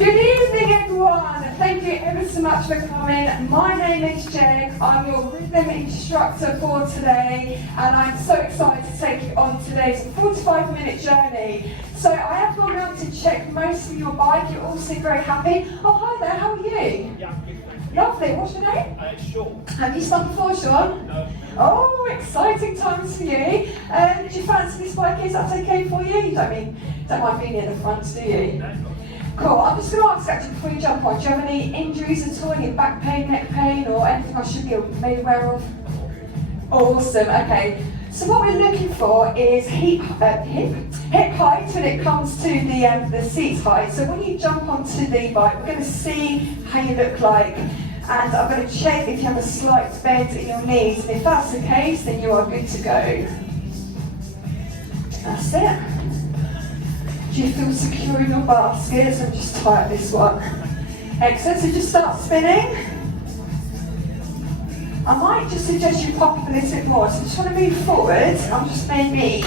Good evening, everyone. Thank you ever so much for coming. My name is Jeg. I'm your rhythm instructor for today, and I'm so excited to take you on today's 45-minute journey. So I have gone around to check most of your bike. You all seem very happy. Oh, hi there. How are you? Yeah, good, thank you. Lovely. What's your name? Sean. Have you spun before, Sean? No. Oh, exciting times for you. Do you fancy this bike? Is that okay for you? You don't mind being in the front, do you? No, not. Cool. I'm just going to ask actually before you jump on, do you have any injuries at all? Any back pain, neck pain, or anything I should be made aware of? Awesome. Okay. So what we're looking for is hip height when it comes to the seat height. So when you jump onto the bike, we're going to see how you look like, and I'm going to check if you have a slight bend in your knees. And if that's the case, then you are good to go. That's it. Do you feel secure in your basket? So just tie up this one. Excellent. So just start spinning. I might just suggest you pop up a little bit more. So just want to move forward. I'm just maybe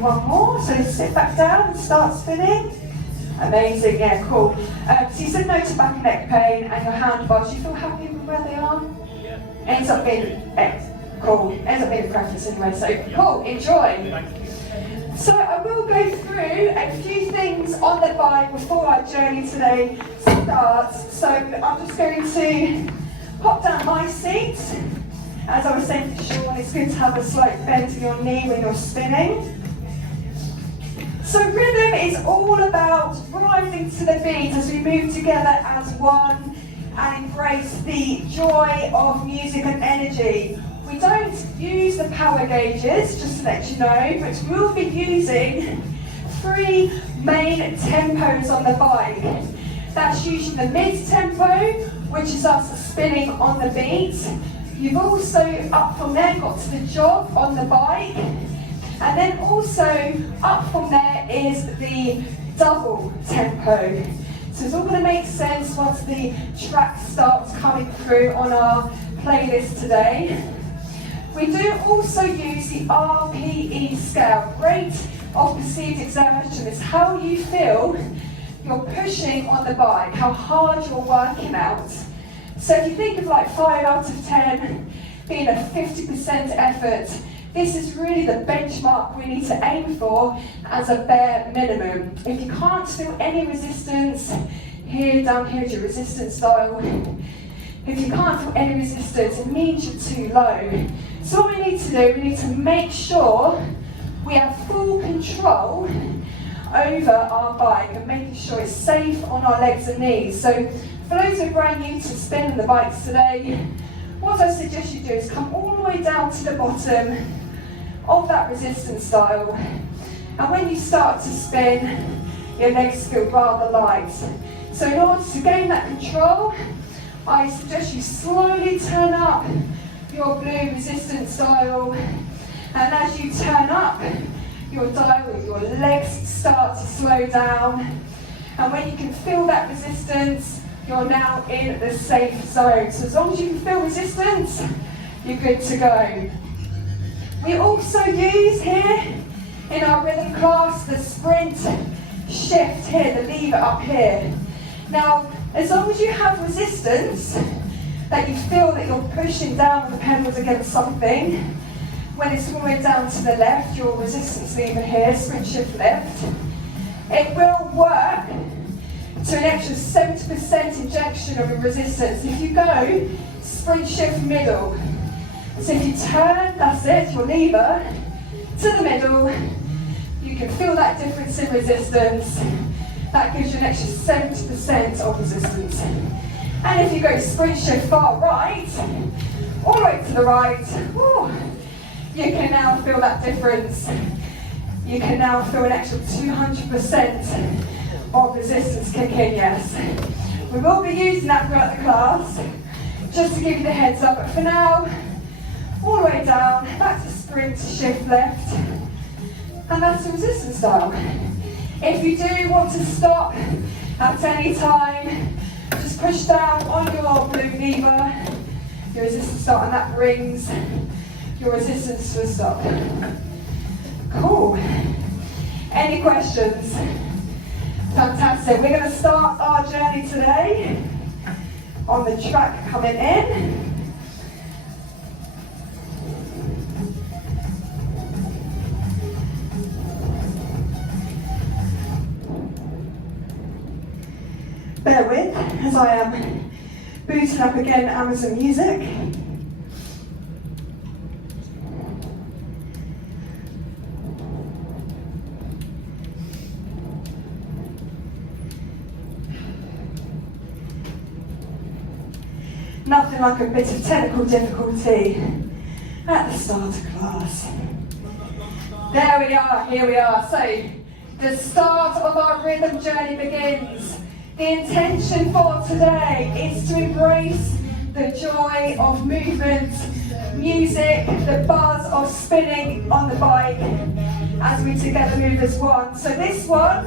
one more. So sit back down and start spinning. Amazing. Yeah, cool. So you said no to back and neck pain and your handbars. Do you feel happy with where they are? Yeah. Ends up being cool. Ends up being a preference anyway. So cool. Enjoy. Thank you. So I will go through a few things on the bike before our journey today starts. So I'm just going to pop down my seat. As I was saying to Sean, it's good to have a slight bend in your knee when you're spinning. So rhythm is all about rising to the beat as we move together as one and embrace the joy of music and energy. We don't use the power gauges, just to let you know, but we'll be using 3 main tempos on the bike. That's usually the mid-tempo, which is us spinning on the beat. You've also, up from there, got to the jog on the bike. And then also, up from there is the double tempo. So it's all going to make sense once the track starts coming through on our playlist today. We do also use the RPE scale, rate of perceived exertion. It's how you feel you're pushing on the bike, how hard you're working out. So if you think of like 5 out of 10 being a 50% effort, this is really the benchmark we need to aim for as a bare minimum. If you can't feel any resistance, down here is your resistance dial. If you can't feel any resistance, it means you're too low. So what we need to do, we need to make sure we have full control over our bike and making sure it's safe on our legs and knees. So for those who are brand new to spinning the bikes today, what I suggest you do is come all the way down to the bottom of that resistance dial. And when you start to spin, your legs feel rather light. So in order to gain that control, I suggest you slowly turn up your blue resistance dial, and as you turn up your dial, your legs start to slow down, and when you can feel that resistance, you're now in the safe zone. So as long as you can feel resistance, you're good to go. We also use here in our rhythm class the sprint shift here, the lever up here. Now, as long as you have resistance, that you feel that you're pushing down the pedals against something, when it's all the way down to the left, your resistance lever here, sprint shift left, it will work to an extra 70% injection of resistance. If you go sprint shift middle, so if you turn, that's it, your lever to the middle, you can feel that difference in resistance. That gives you an extra 70% of resistance. And if you go sprint shift far right, all the way to the right, you can now feel that difference. You can now feel an extra 200% of resistance kick in, yes. We will be using that throughout the class, just to give you the heads up. But for now, all the way down, back to sprint shift left, and that's the resistance dial. If you do want to stop at any time, just push down on your blue lever, your resistance start, and that brings your resistance to a stop. Cool. Any questions? Fantastic. We're going to start our journey today on the track coming in. Bear with as I am booting up again Amazon Music. Nothing like a bit of technical difficulty at the start of class. There we are, here we are. So, the start of our rhythm journey begins. The intention for today is to embrace the joy of movement, music, the buzz of spinning on the bike as we together move as one. So this one,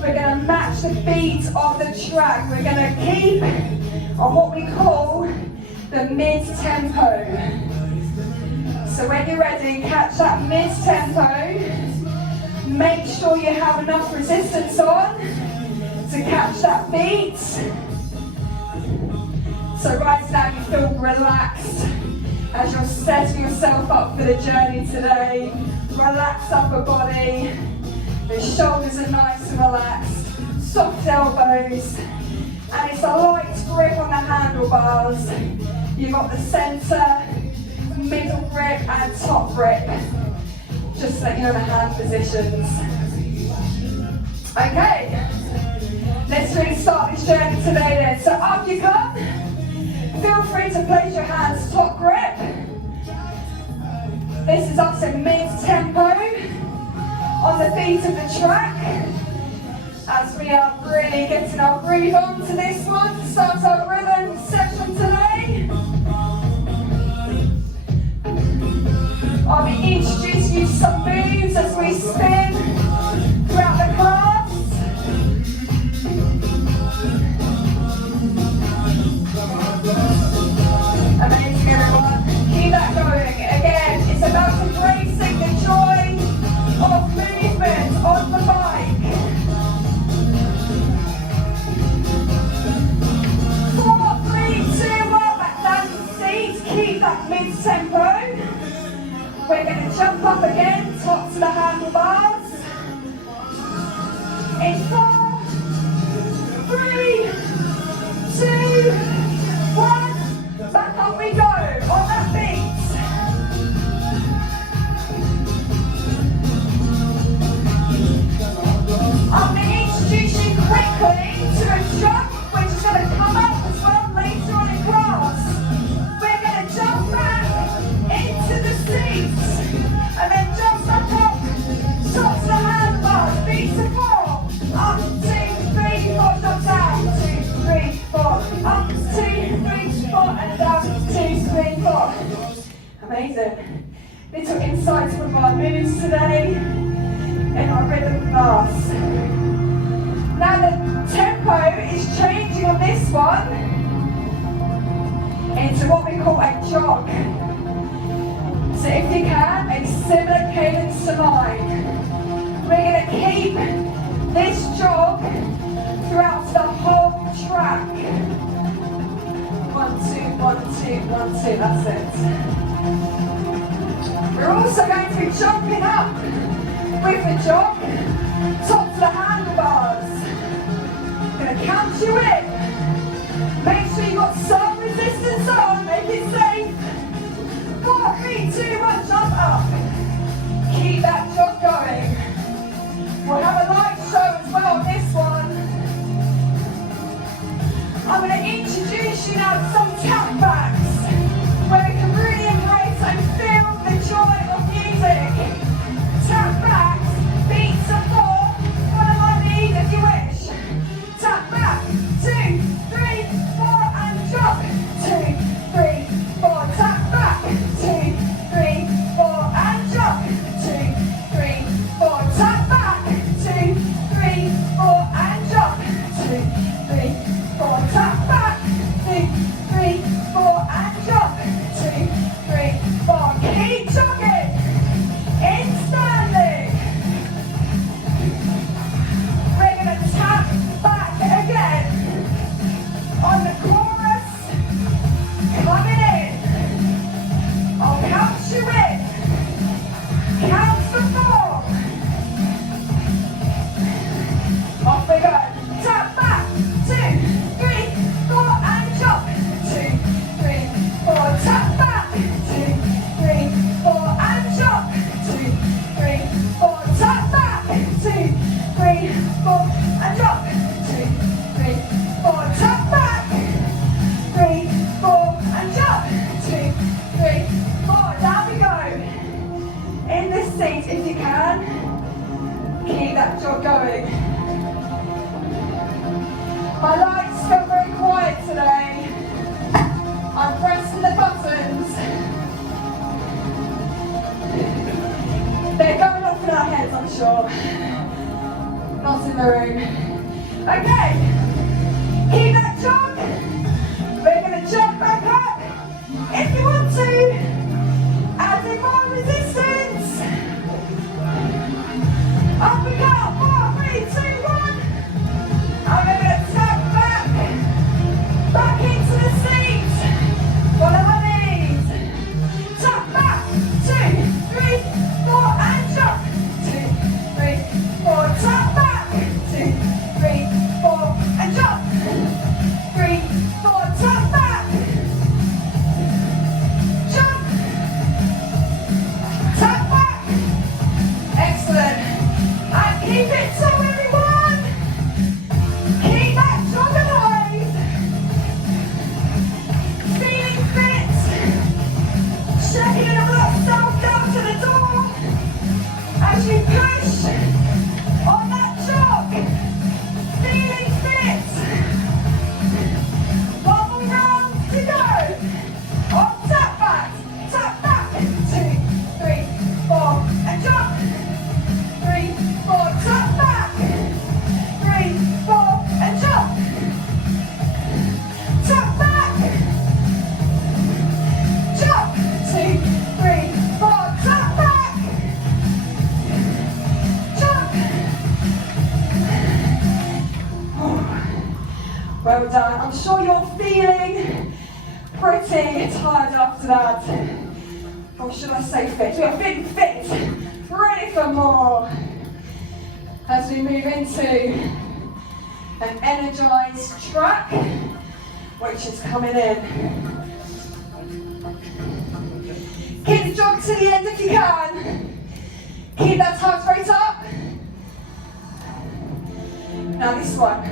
we're going to match the beat of the track. We're going to keep on what we call the mid-tempo. So when you're ready, catch that mid-tempo. Make sure you have enough resistance on to catch that beat. So right now you feel relaxed as you're setting yourself up for the journey today. Relax upper body. The shoulders are nice and relaxed. Soft elbows. And it's a light grip on the handlebars. You've got the centre, middle grip and top grip. Just so that you know the hand positions. Okay, let's really start this journey today then. So up you come. Feel free to place your hands top grip. This is us in mid-tempo on the feet of the track. As we are really getting our groove on to this one to start our rhythm session today. I'll be introducing you to some moves as we spin throughout the class. Amazing everyone. Keep that going. Again, it's about embracing the joy of movement on the bike. 4, 3, 2, 1, back down to the seat. Keep that mid-tempo. We're going to jump up again, top to the handlebars. In 4, 3, 2, 1. Back up we go on that beat. I'm going to introduce you quickly to a jump, which is going to come up as well later on in class. We're going to jump back into the seats and then jump back up, top to the handlebars, feet to 4. Up, 2, 3, 4, jump down. 2, 3, 4. Up, 2, 3, 4, and down. 2, 3, 4. Amazing. Little insights from our moves today in our rhythm class. Now the tempo is changing on this one into what we call a jog. So if you can, a similar cadence to mine. We're going to keep this jog throughout the whole track. 1, 2, 1, 2, 1, 2, that's it. We're also going to be jumping up with the jog, top to the handlebars. Going to count you in. Make sure you've got some resistance on, make it safe. 4, 3, 2, 1, jump up. Keep that jog going. We'll have a light show as well on this one. I'm going to introduce you now to some tap backs, where we can really embrace and feel the joy of music. Tap backs, beats of 4, going. My lights feel very quiet today. I'm pressing the buttons. They're going off in our heads, I'm sure. Not in the room. Okay, keep that jog. We're going to jog back up. If you want to, add in more resistance. Up we go. 4, 3, 2, 1. And we're going to tap back into the seat. Follow my knees. Tap back. 2, 3, 4, and jump. 2, 3, 4. Tap back. 2, 3, 4, and jump. 3, 4. Tap back. Jump. Tap back. Excellent. And keep it so everyone. Keep that jog alive. Feeling fit. Shaking a little bit of self down to the door. As you push on that jog. Feeling fit. One more round to go. On tap back. 2, 3, 4, and jump. 3, 4, tap back. 3, 4, and jump. Tap back. Jump. 2, 3, 4, tap back. Jump. Well done. I'm sure you're feeling pretty tired after that. Or should I say fit? We are feeling fit. Ready for more. As we move into an energized track, which is coming in. Keep the jog to the end if you can. Keep that heart rate up. Now this one.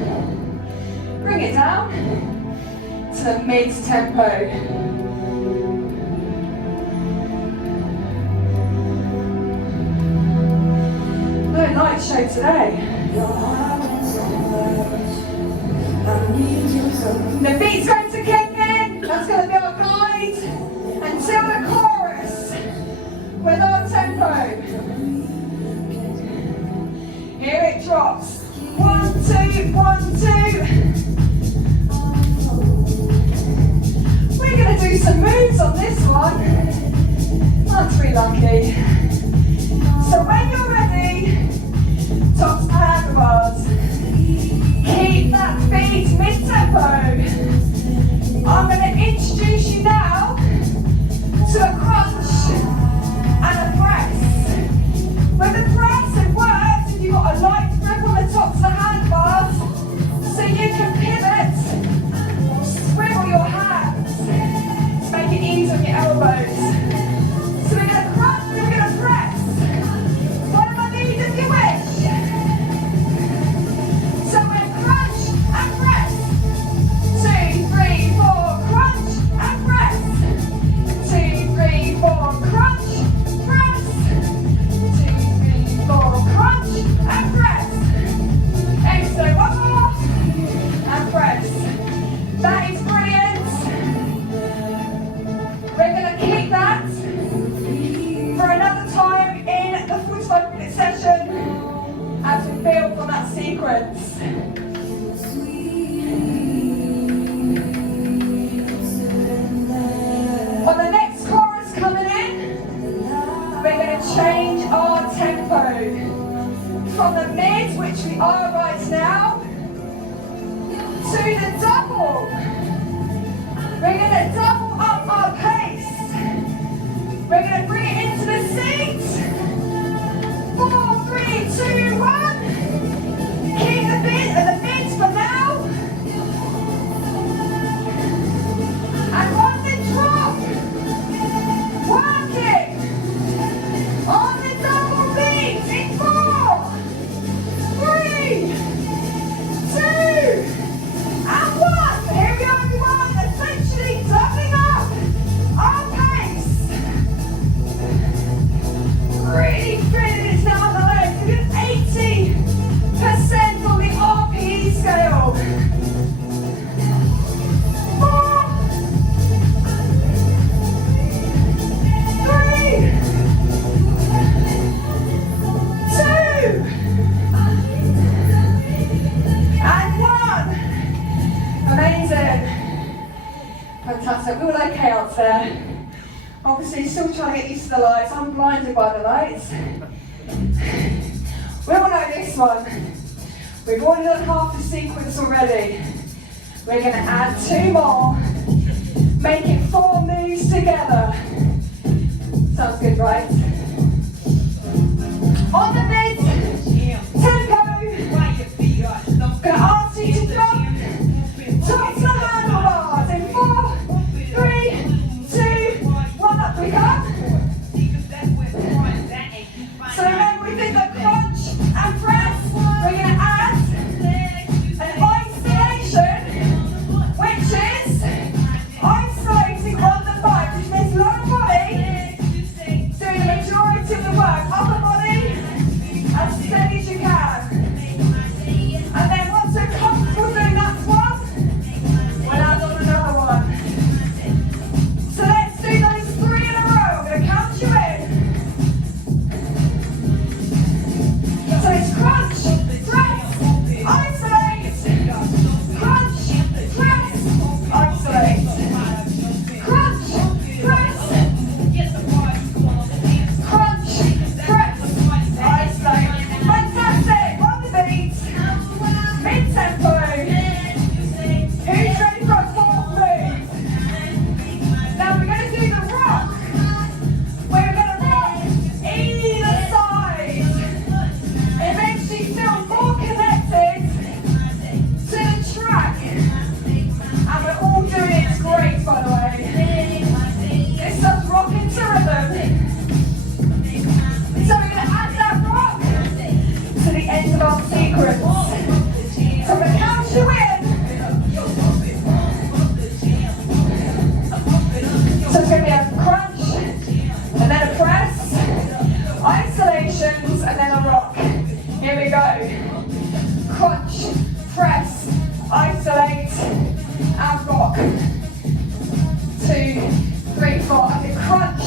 Bring it down to the mid-tempo. No light show today. The beat's going to kick in. That's going to be our guide until the chorus with our tempo. Here it drops. 1, 2, 1, 2. We're going to do some moves on this one. Aren't we lucky? So when you're ready, top to handlebars. Keep that beat mid-tempo. I'm going to introduce you now to a crunch and a press. With the press, it works if you've got a light grip on the tops of the handlebars, so you can pivot, swivel your hands to make it easy on your elbows. So we're going to crunch and we're going to press. Follow my lead if you wish. So we're crunch and press. 2, 3, 4, crunch and press. 2, 3, 4, crunch, press. 2, 3, 4, crunch and press. Excellent. One more. And press. That is brilliant. We're going to keep that for another time in the 45-minute session as we build on that sequence. On the next chorus coming in, we're going to change our tempo from the mid, which we are right now, to the double. We're going to double up our pace. We're going to bring it into the seat. 4, 3, 2, 1. Keep the beat for now. And on the drop. Work it. On the double beat in 4, 3, 2, and 1. Here we go, everyone. Essentially doubling up. hope you're all okay out there. Obviously, still trying to get used to the lights. I'm blinded by the lights. We all know this one. We've already done half the sequence already. We're going to add 2 more. Make it 4 moves together. Sounds good, right? On the mid tempo, I'm going to ask you to jump towards the handlebars in 4, 3, 2, 1, up we come. So remember we did the crunch and press. We're going to add an isolation, which is isolating on the thigh, which means lower body doing the majority of the work, upper body as steady as you can. And then once we're comfortable doing that one, we'll add on another one. So let's do those 3 in a row. I'm going to count you in. So it's crunch, press, isolate, crunch, press, isolate, crunch, press, crunch, press, isolate. Fantastic, on the beat, mid-tempo. Who's ready for a 4th move? Now we're going to do the rock. We're going to rock either side. It makes you feel more connected to the track. And we're all doing it, it's great by the way. This does rock into rhythm. So we're going to add that rock to the end of our sequence. So I'm going to count you in. So it's going to be a crunch, and then a press, isolations, and then a rock. Here we go. Crunch, press, isolate, and rock. 2, 3, 4. Okay, crunch,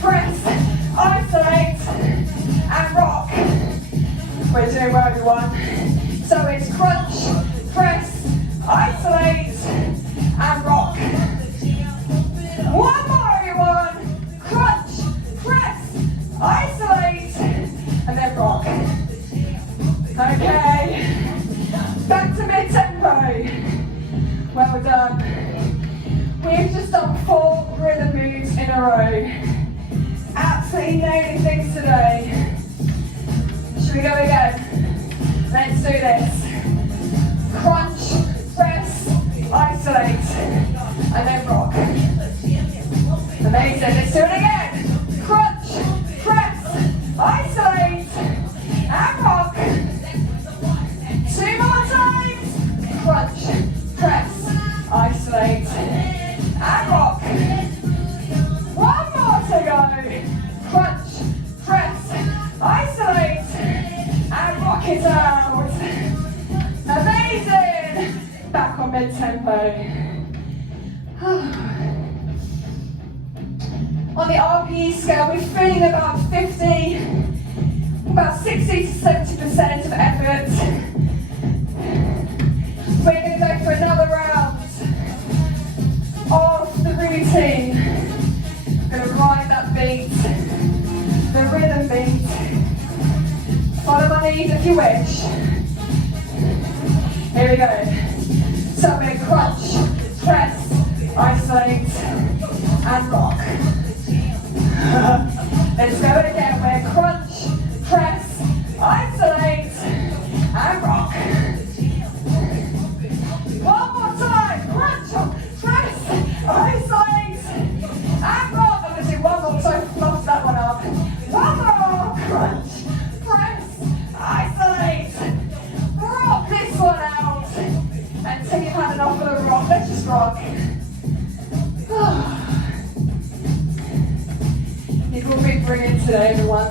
press, isolate, and rock. We're doing well, everyone. So it's crunch, press, isolate, and rock. One more, everyone. Crunch, press, isolate, and then rock. Okay. Back to mid-tempo. Well done. We've just done 4 rhythm moves in a row. Absolutely nailing things today. Should we go again? Let's do this. Crunch, press, isolate, and then rock. Amazing. Let's do it again. Crunch, press, isolate, and rock. 2 more times. Crunch, press, isolate, and rock. 1 more to go. Crunch, press, isolate, and rock it out. Amazing. Back on mid-tempo. On the RPE scale, we're feeling about 60 to 70% of effort. We're going to go for another round of the routine. Going to ride that beat, the rhythm beat. Follow my lead if you wish. Here we go. So we're going to crunch, press, isolate, and rock. Let's go again. We're crunch, press, isolate, and rock. 1 more time. Crunch, press, isolate, and rock. I'm going to do 1 more because I fluffed that one up. 1 more. Crunch, press, isolate, rock this one out. Until you've had enough of the rock. Let's just rock. You've all been brilliant today, everyone.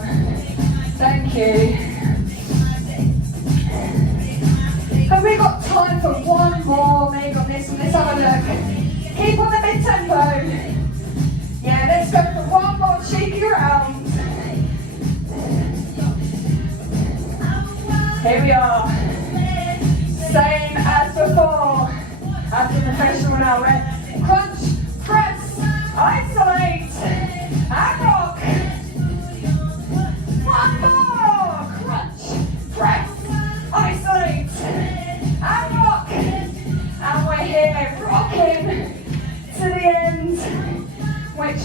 Thank you. Have we got time for 1 more maybe on this one? Let's have a look. Keep on the mid-tempo. Yeah, let's go for 1 more cheeky round. Here we are. Same as before. As the professional now. Crunch, press,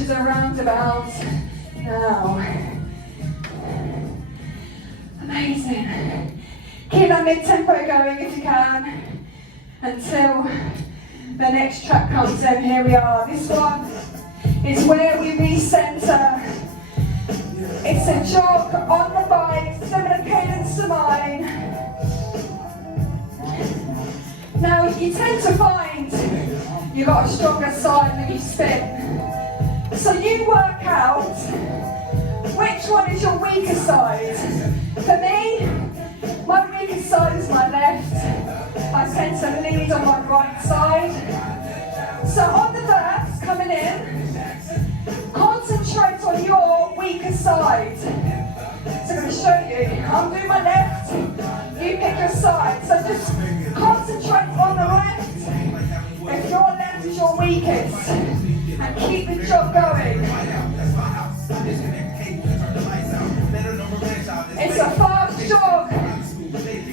is a roundabout now. Amazing. Keep that mid-tempo going if you can until the next track comes in. Here we are. This one is where we recenter. It's a jog on the bike, similar cadence to mine. Now you tend to find you've got a stronger side when you spin. So you work out which one is your weaker side. For me, my weakest side is my left. I tend to lead on my right side. So on the verse coming in, concentrate on your weaker side. So I'm going to show you. I'm doing my left, you pick your side. So just concentrate on the left if your left is your weakest. And keep the jog going. It's a fast jog.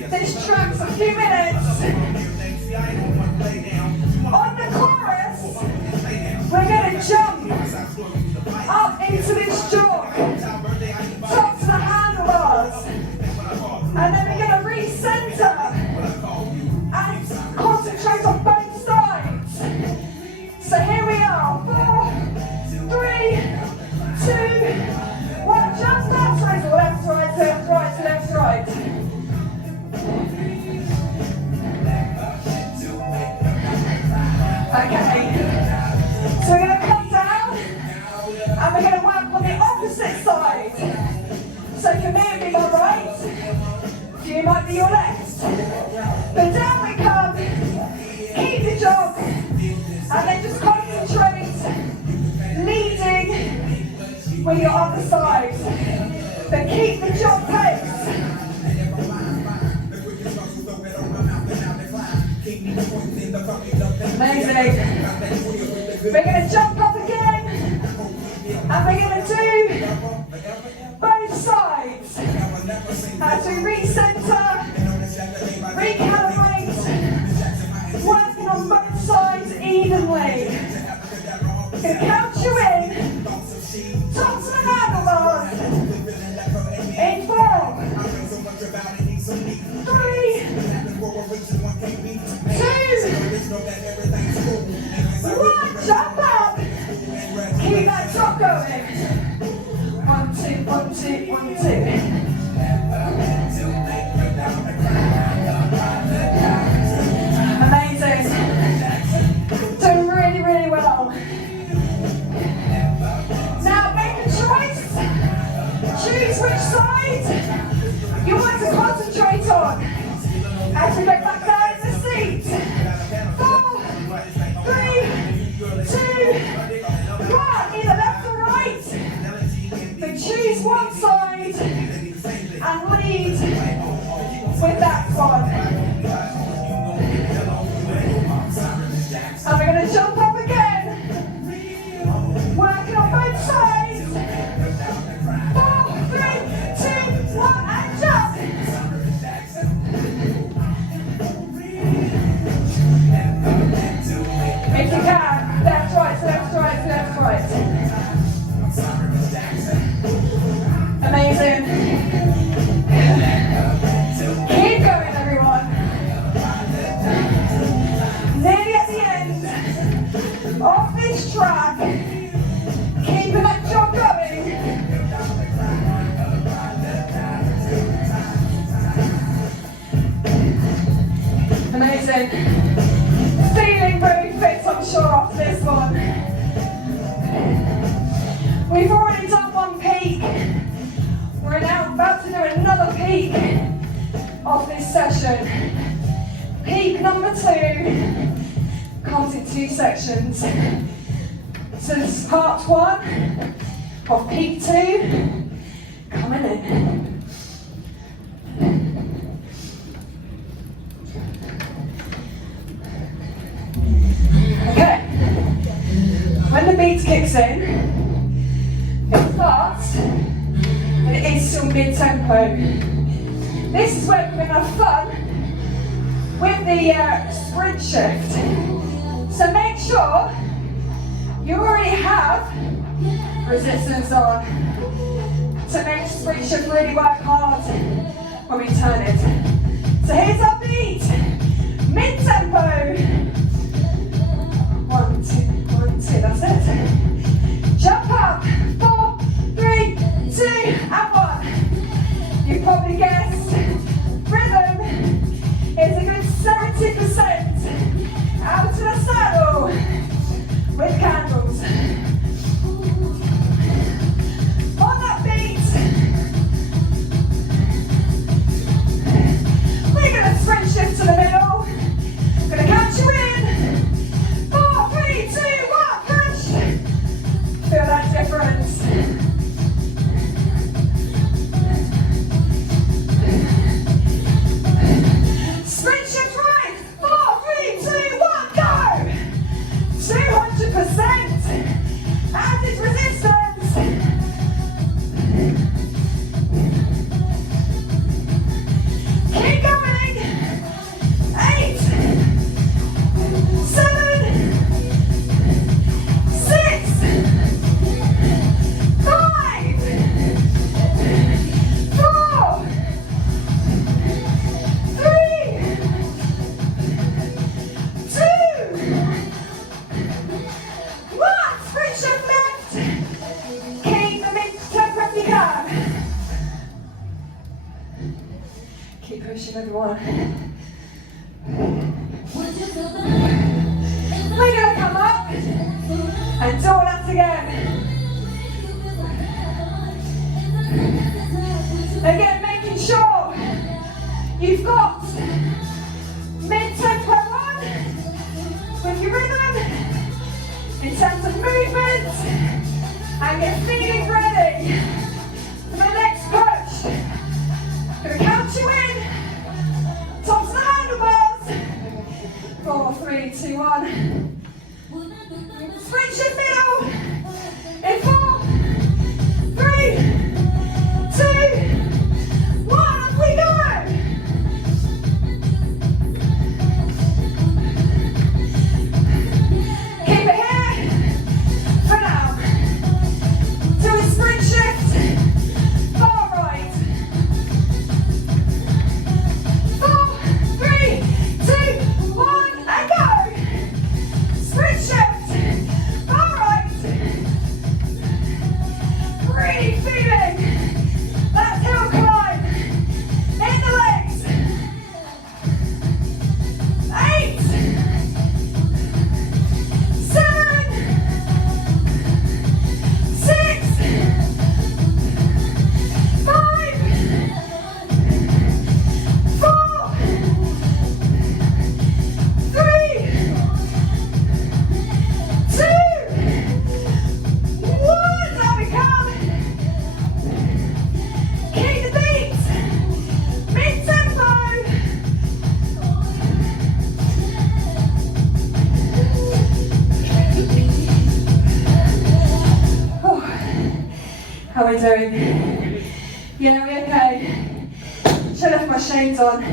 This track's a few minutes. On the chorus, we're going to jump up into this jog. Top to the handlebars. And then we're going to recenter and concentrate on both sides. So here we are. 4, 3, 2, 1. Jump back. Left, right, left, right, left, right. Okay. So we're going to come down and we're going to work on the opposite side. So for me it would be my right, for you might be your left. But down we come, keep the jog, and then just concentrate, leading with your other side. But keep the jog pace. Amazing. We're going to jump up again, and we're going to do both sides. As we recenter, recalibrate, working on both sides evenly. Going to count you in, top to the handlebars. In 4, 3, 2, 1, jump up. Keep that top going. 1, 2, 1, 2, 1, 2. Amazing. Doing really, really well. Now make a choice. Choose which side you want to concentrate on. As we get back down in the seat. 4, 3, 2, 1. Either left or right. But choose one side and lead with that one. And we're going to jump up again. Working on both sides. 4, 3, 2, 1, and jump. If you can, left, right, left, right, left, right. Amazing. Keep going, everyone. Nearly at the end of this track. Keeping that jog going. Amazing. Feeling very fit, I'm sure, after this one. We've already done one peak. We're now about to do another peak of this session. Peak number 2 comes in 2 sections. So this is part 1 of peak 2 coming in. Okay, when the beat kicks in, it's fast, and it is still mid-tempo. This is where we're going to have fun with the sprint shift. So make sure you already have resistance on to make sprint shift really work hard when we turn it. So here's our beat, mid-tempo. 1, 2, 1, 2, that's it. Jump up, 4, 3, 2, and 1. You probably guessed, rhythm is a good 70% out to the saddle with candles. On that beat, we're going to sprint shift to the middle. Going to count you in. 4, 3, 2, 1, push. Feel that difference. Sprint shift right. 4, 3, 2, 1, go. 200% added resistance. Keep going. 8, 7, 6, 5, 4, 3, 2, 1. Sprint shift left. Keep the mid-tempo if you can. Keep pushing, everyone. We're going to come up and do all that again. Again, making sure you've got mid-tempo on with your rhythm in terms of movement, and get feeling ready for the next push. Going to count you in. Tops the handlebars. 4, 3, 2, 1. Sprint shift middle. In 4, 3, 2, 1. Off we go. Keep it here for now. Do a sprint shift. Far right. 4, 3, 2, 1, and go. Sprint shift. Far right. Really feeling that hill climb in the legs. 8, 7, 6, 5, 4, 3, 2, 1. There we come. Keep the beat. Mid-tempo. Oh, how are we doing? Yeah, we okay? Should have left my shades on.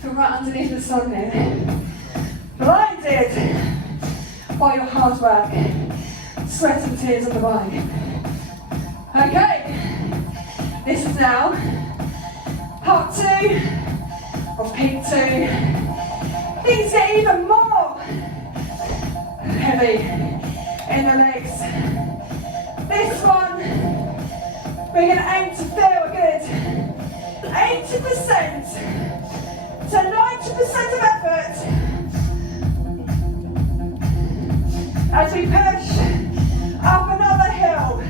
Feel right underneath the sun here. Blinded by your hard work, sweat and tears on the bike. Okay, this is now part 2 of peak 2. Things get even more heavy in the legs. This one, we're going to aim to feel a good 80% to 90% of effort as we push up another hill.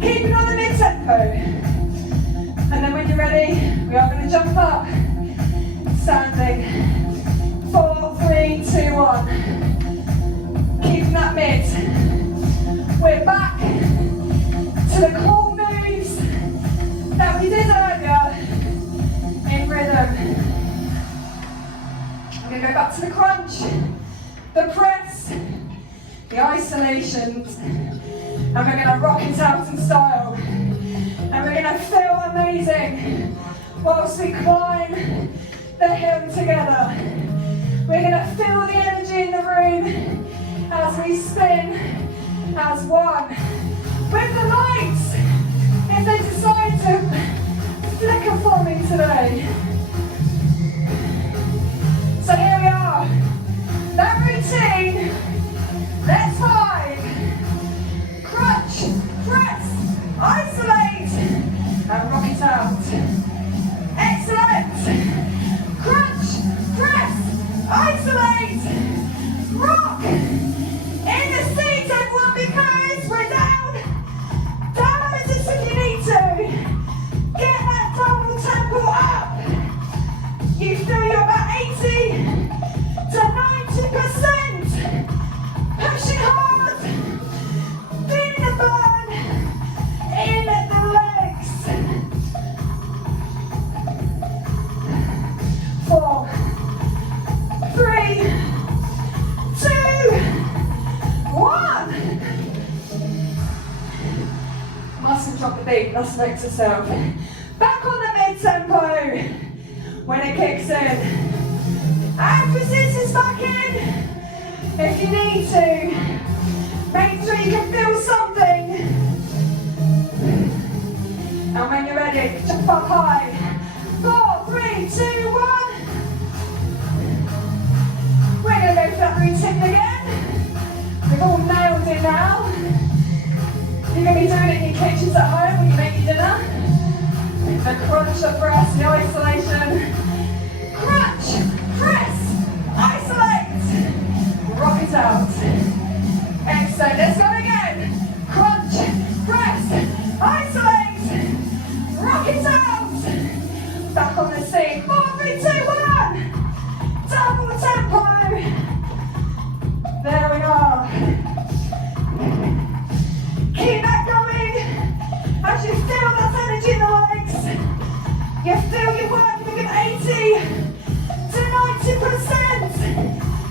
Keeping on the mid-tempo. And then when you're ready, we are going to jump up, standing. 4, 3, 2, 1. Keeping that mid. We're back to the cool moves that we did earlier in rhythm. I'm going to go back to the crunch, the press, the isolations, and we're going to rock it out in style. And we're going to feel amazing whilst we climb the hill together. We're going to feel the energy in the room as we spin as one. With the lights, if they decide to flicker for me today. So here we are. That routine. Let's 5. Crunch, press, isolate, and rock it out. Excellent. Crunch, press, isolate, rock. In the seat, everyone, because we're down. Down as if you need to. Get that double tempo up. You feel you're about 80 to 90%. Pushing hard. Feeling the burn in the legs. 4, 3, 2, 1. Mustn't drop the beat, must note to self. Back on the mid-tempo when it kicks in. Emphasis is back in. If you need to, make sure you can feel something. And when you're ready, jump up high. 4, 3, 2, 1. We're going to go for that routine again. We've all nailed it now. You're going to be doing it in your kitchens at home when you make your dinner. The crunch, the press, the isolation. Crunch, press, isolate. Rock it out. Excellent. Let's go again. Crunch, press, isolate. Rock it out. Back on the seat. 4, 3, 2, 1. Double tempo. There we are. Keep that going. As you feel that energy in the legs. You feel you're working a good 80 to 90%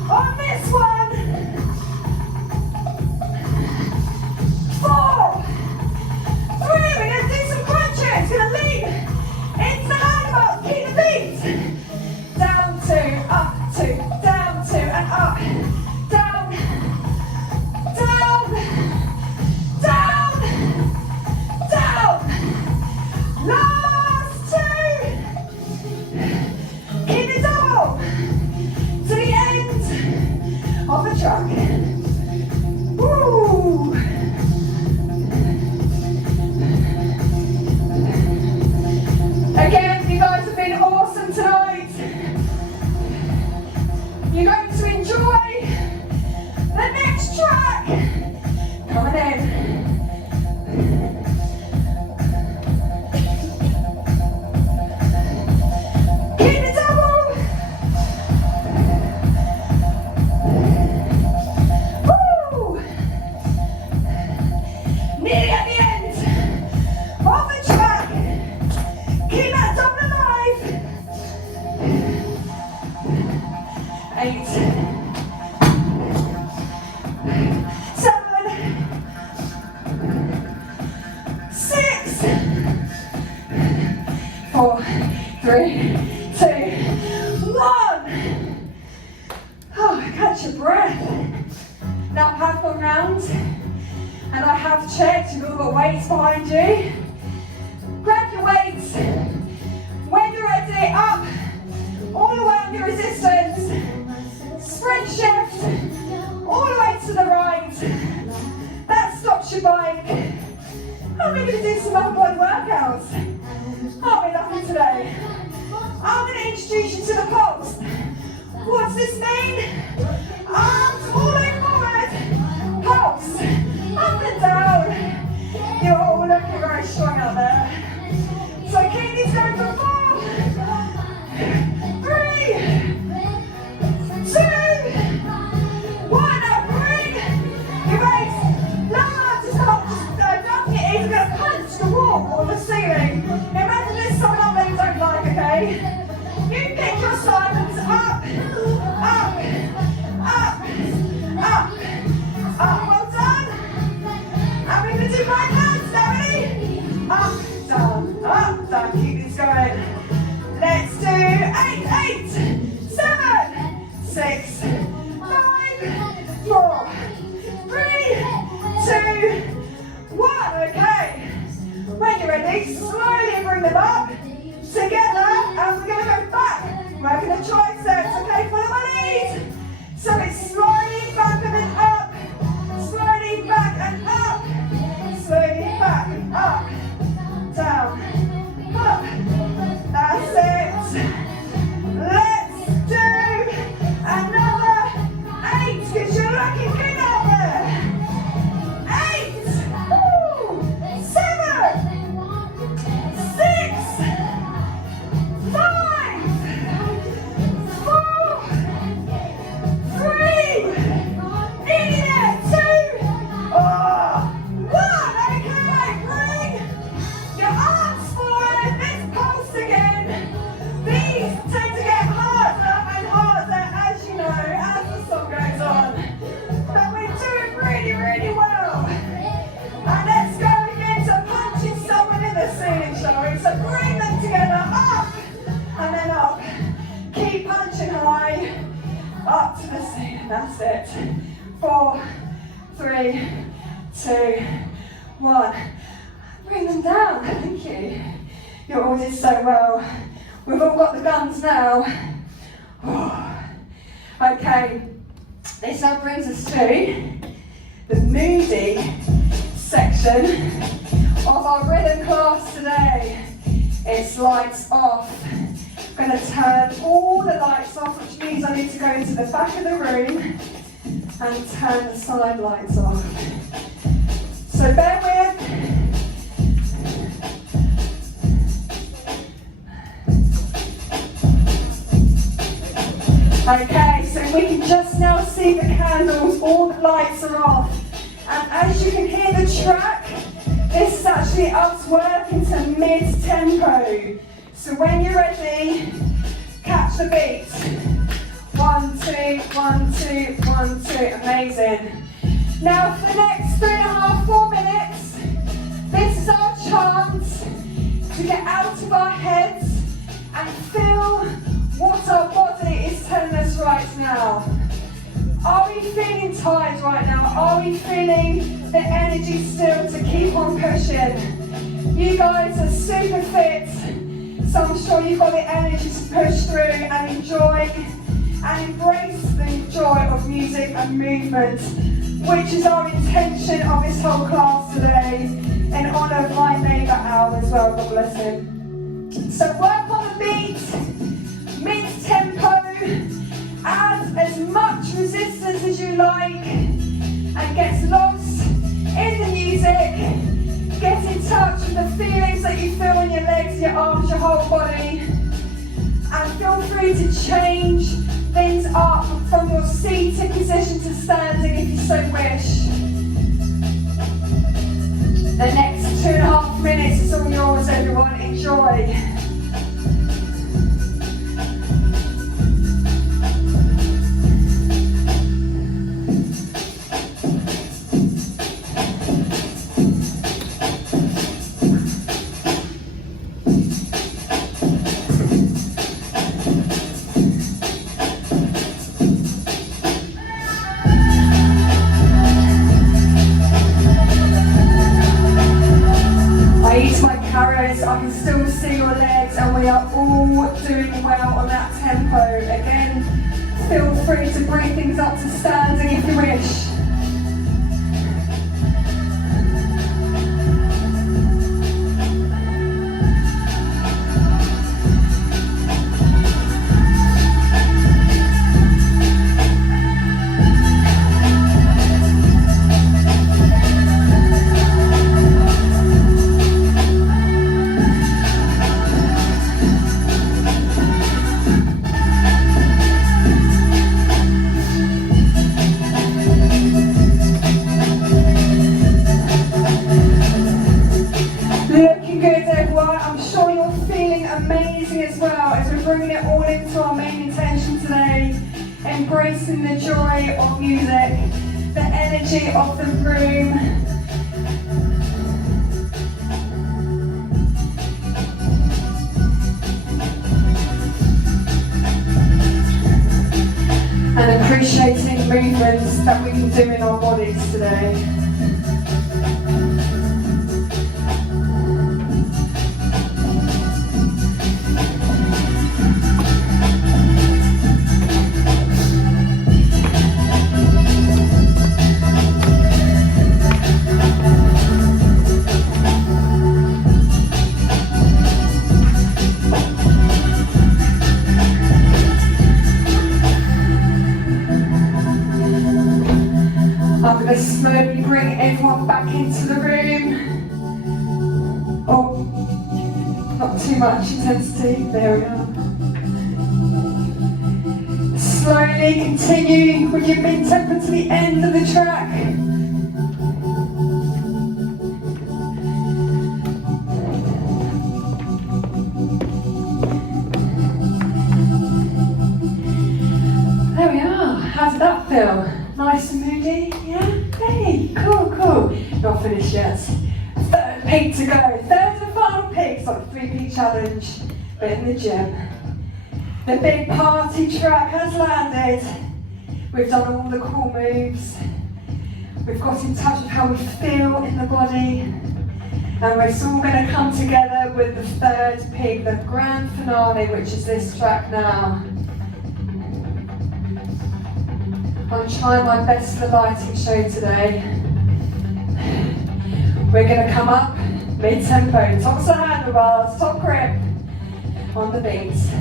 on this one. 4, 3, we're going to do some crunches. Going to lean into the handlebars. Keep the beat. Down 2, up 2, down 2, and up. Down, down, down, down. Last 2. Keep it double. To the end of the track. Woo! Again, you guys have been awesome tonight. You're going to enjoy the next track. Coming in. Keep it double. Woo! Nearly at the end of the track. Keep that double alive. 8, 7, 6, 4, 3, 2, 1. Oh, catch your breath. Now I have gone round and I have checked you've all got weights behind you. Grab your weights. When you're ready, up, all the way on your resistance. Sprint shift, all the way to the right. That stops your bike. And we're going to do some upper body workouts. Aren't we lucky today? I'm going to introduce you to the pulse. What's this mean? Arms all the way forward. Pulse, up and down. You're all looking very strong out there. So keep these going for 4, 3, 2, 1. Now bring your weight lower to start dumping it in. You're going to punch the wall or the ceiling. Imagine there's someone up there you don't like, okay? You pick your assignments up, up, up, up, up. Well done. And we're going to do right hands now, ready? Up, down, up, down. Keep this going. Let's do 8, 7, 6, 5, 4, feet, slowly bring them up together, and we're going to go back. Working the triceps, okay, follow my lead. So it's slowly back and then up, slowly back and up, slowly back and up, down, up. That's it. Let's do another 8, because you're looking good out there. 8, 7, 6, 5, 4, 3, nearly there, 2, 1. Okay, bring your arms forward. Let's pulse again. These tend to get harder and harder, as you know, as the song goes on. But we're doing really, really well. And let's go again to punching someone in the ceiling, shall we? So bring them together, up and then up. Keep punching high, up to the ceiling. That's it. 4, 3, 2, 1. Bring them down. Thank you. You all did so well. We've all got the guns now. Okay, this now brings us to the moody section of our rhythm class today. It's lights off. I'm going to turn all the lights off, which means I need to go into the back of the room and turn the side lights off. So bear with. Okay, so we can just now see the candles, all the lights are off. And as you can hear the track, this is actually us working to mid-tempo. So when you're ready, catch the beat. 1, 2, 1, 2, 1, 2, amazing. Now for the next 3.5, 4 minutes, this is our chance to get out of our heads and feel what our body is telling us right now. Are we feeling tired right now? Are we feeling the energy still to keep on pushing? You guys are super fit, so I'm sure you've got the energy to push through and enjoy and embrace the joy of music and movement, which is our intention of this whole class today, in honour of my neighbour Al as well, God bless him. So work on the beat, mid-tempo, add as much resistance as you like, and get lost in the music. Get in touch with the feelings that you feel in your legs, your arms, your whole body, and feel free to change things up from your seated position to standing if you so wish. The next 2.5 minutes is all yours, everyone. Enjoy. I can still see your legs, and we are all doing well on that tempo. Again, feel free to bring things up to standing if you wish. Embracing the joy of music, the energy of the room. And appreciating movements that we can do in our bodies today. I'm going to slowly bring everyone back into the room. Oh, not too much intensity. There we are. Slowly continue with your mid-tempo to the end of the track. There we are. How did that feel? Nice and moody? Yeah? Hey, cool, cool. Not finished yet. Third peak to go. Third and final peak. It's like a 3-peak challenge, but in the gym. The big party track has landed. We've done all the cool moves. We've got in touch with how we feel in the body. And we're all going to come together with the third peak, the grand finale, which is this track now. I'm trying my best for the lighting show today. We're going to come up mid-tempo, tops of the handlebars, top grip on the beats.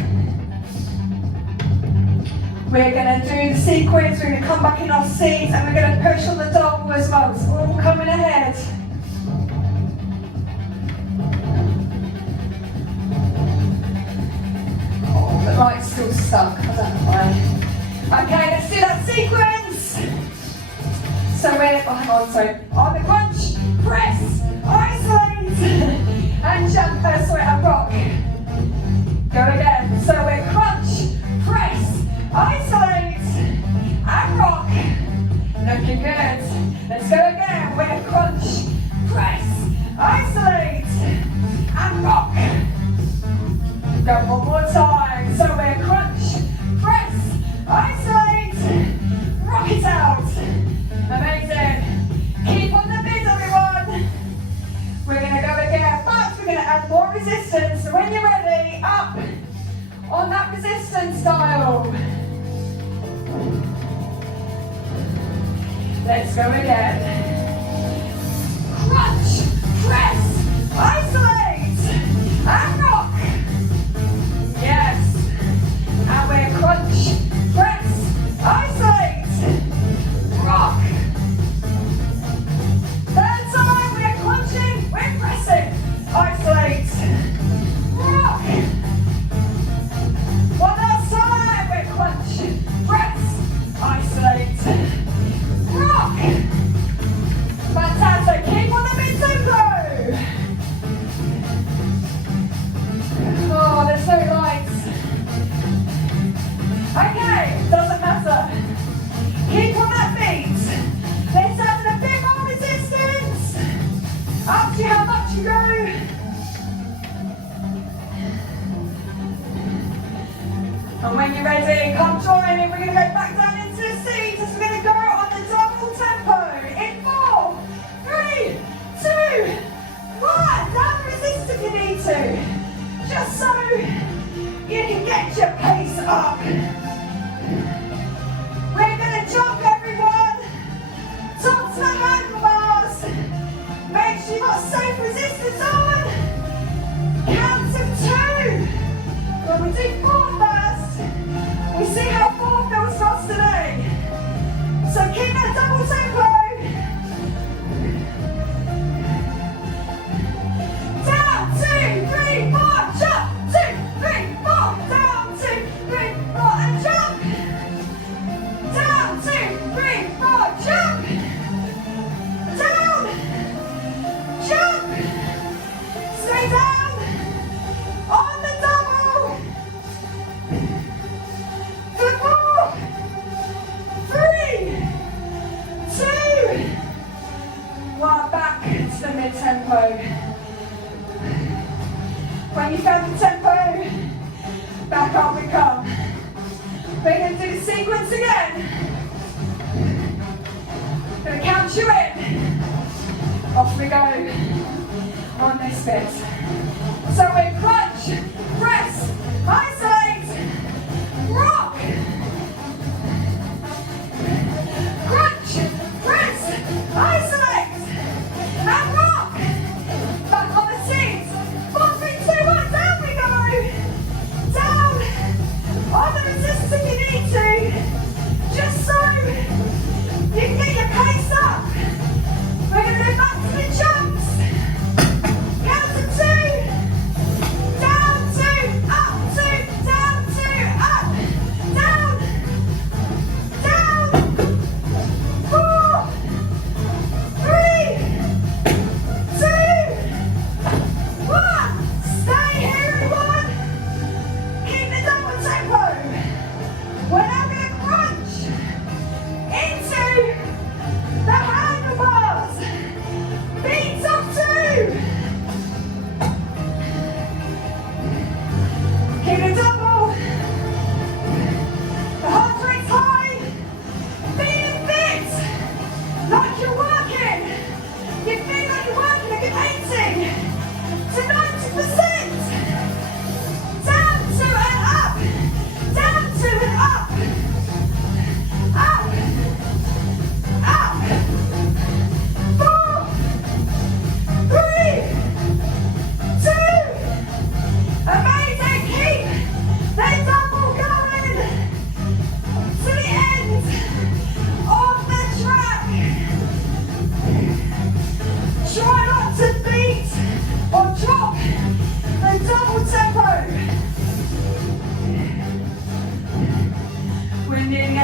We're going to do the sequence, we're going to come back in our seats and we're going to push on the double as well. It's all coming ahead. Oh, the light's still stuck, I don't know why. Okay, let's do that sequence. So we're, oh hang on, sorry. On the crunch, press, isolate, and jump, and rock. Go again. So we're crunch, press, isolate, and rock. Looking good. Let's go again. We're crunch, press, isolate, and rock. Go one more time. So we're crunch, press, isolate, rock it out. Amazing. Keep on the beat, everyone. We're going to go again, but we're going to add more resistance. So when you're ready, up on that resistance dial. Let's go again. Crunch, press, isolate, and rock. Yes. And we're crunch, press, isolate, rock. Third time, we're crunching, we're pressing, isolate, rock. One last time, we're crunch, press, isolate, rock. Fantastic, keep on the mid-tempo. Oh, there's no lights. Okay, doesn't matter. Keep on that beat. Let's add a bit more resistance. Up to how much you go. And when you're ready, come join me. We're going to go back down into the seats as we're going to go on the double tempo. In 4, 3, 2, 1. Down the resist if you need to. Just so you can get your pace up. We're going to jump, everyone. Top to the handlebars. Make sure you've got safe resistance on. Count of 2. When we do 4 first, we see how 4 feels for us today. So keep that double tempo. Down, 2, 3, 4, jump. 2, 3, 4, down, 2, 3, 4, and jump. Down, 2, 3, 4, jump. Down, jump. Stay down. On the double. For 4, 3, 2, 1. Back to the mid-tempo. When you found the tempo, back up we come. We're going to do the sequence again. Going to count you in. Off we go on this bit. So we're crunch, press, isolate,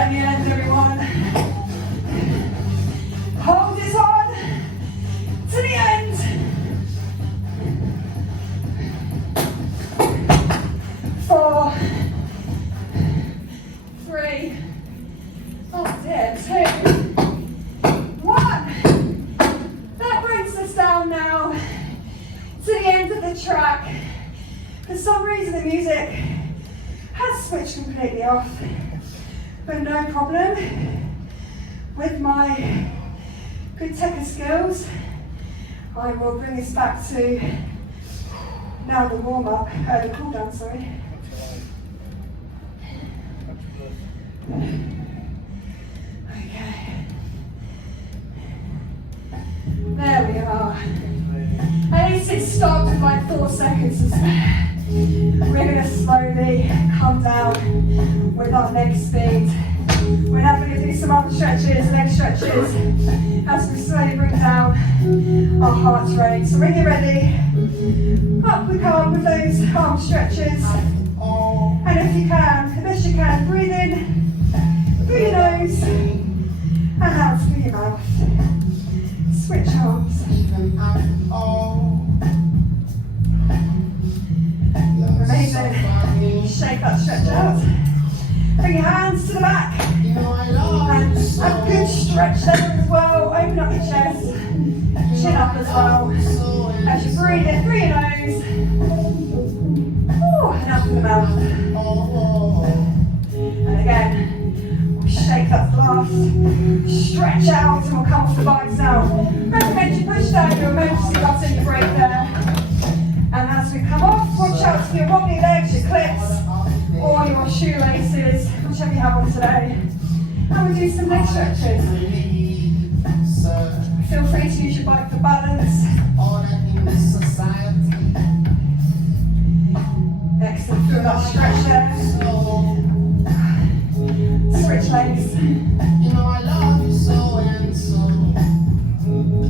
at the end, everyone. Hold this on to the end. 4, 3, oh dear, 2, 1. That brings us down now to the end of the track. For some reason the music has switched completely off, but no problem. With my good technical skills, I will bring this back to now the warm-up, the cool-down, sorry. Okay. There we are. At least it stopped with like 4 seconds to spare. We're going to slowly come down with our leg speed. We're now going to do some arm stretches, leg stretches, as we slowly bring down our heart rate. So when you're ready, up we come with those arm stretches. And if you can, the best you can, breathe in through your nose and out through your mouth. Switch arms. Amazing. Shake that stretch out. Bring your hands to the back. And a good stretch there as well. Open up your chest. Chin up as well. As you breathe in through your nose. Ooh, and out through the mouth. And again, we'll shake that last. Stretch out and we'll come off the bikes now. Recommend you push down your emergency button, your brake there. And as we come off, watch out for your wobbly legs, your clips, or your shoelaces, whichever you have on today. And we do some leg stretches. Feel free to use your bike for balance. Excellent, feel that stretch there. Switch legs.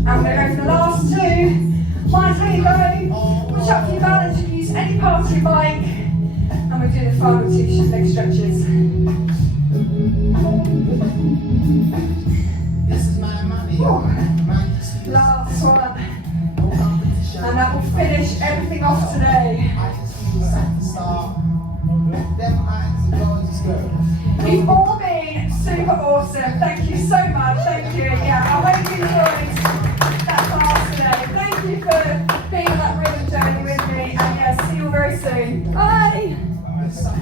And we're going to go for the last 2. Mind how you go. Watch out for your balance. You can use any part of your bike. And we'll do the final 2 leg stretches. This is my money. Last one. And that will finish everything off today. I just feel sad to start. Them eyes are going to go. You've all been super awesome. Thank you so much. Thank you. Yeah, I hope you enjoyed that class today. Thank you for being on that rhythm journey with me. And yeah, see you all very soon. Bye.